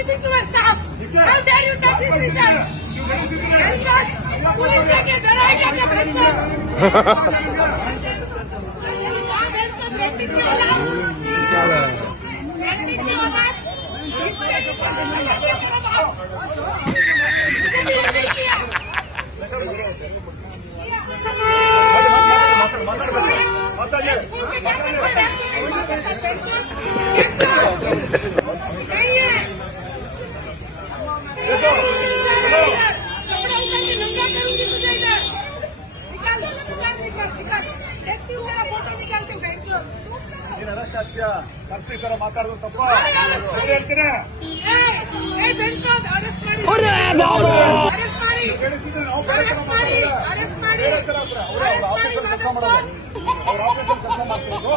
anything to my staff. How dare you touch his mission? Police take it. There I get the breakfast. ಈ ತರ ಮಾತಾಡೋದು ತಪ್ಪ ಹೇಳ್ತೀನಿ. ಅವ್ರ ಆಫೀಸಲ್ಲಿ ಕೆಲಸ ಮಾಡ್ತಿರೋದು